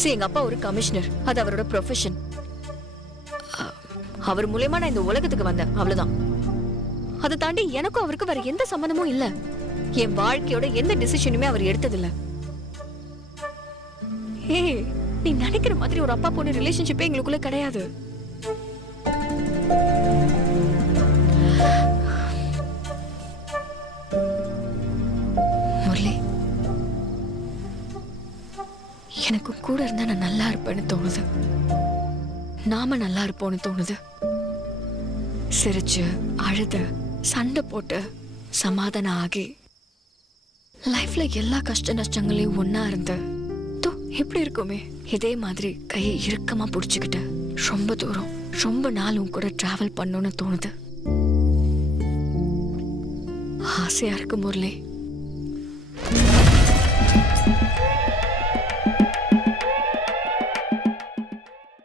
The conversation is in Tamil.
சரி, எங்க அப்பா ஒரு கமிஷனர், அது அவரோட ப்ரொஃபஷன். அவர் மூலமா நான் இந்த உலகத்துக்கு வந்தேன், அவ்வளவுதான். அதை தாண்டி எனக்கும் அவருக்கு வேற எந்த சம்பந்தமும் இல்ல. என் வாழ்க்கையோட எந்த டிசிஷனுமே அவர் எடுத்ததில்ல. ஏய், நீ நினைக்கிற மாதிரி ஒரு அப்பா பொண்ணு ரிலேஷன்ஷிப்பே எங்களுக்குள்ள கிடையாது. முரளி, எனக்கு கூட இருந்தா நான் நல்லா இருப்பேன்னு தோணுது. நாம நல்லா இருப்போம்னு தோணுது. சிரிச்சு அழுது சண்டை போட்டு சமாதானம் ஆகி லைஃப்ல எல்லா கஷ்ட நஷ்டங்களையும் ஒன்னா இருந்து எப்படி இருக்குமே இதே மாதிரி கையை இறுக்கமா புடிச்சுக்கிட்டு ரொம்ப தூரம் ரொம்ப நாள் உன் கூட டிராவல் பண்ணணும்னு தோணுது. ஆசையா இருக்கு முரளி.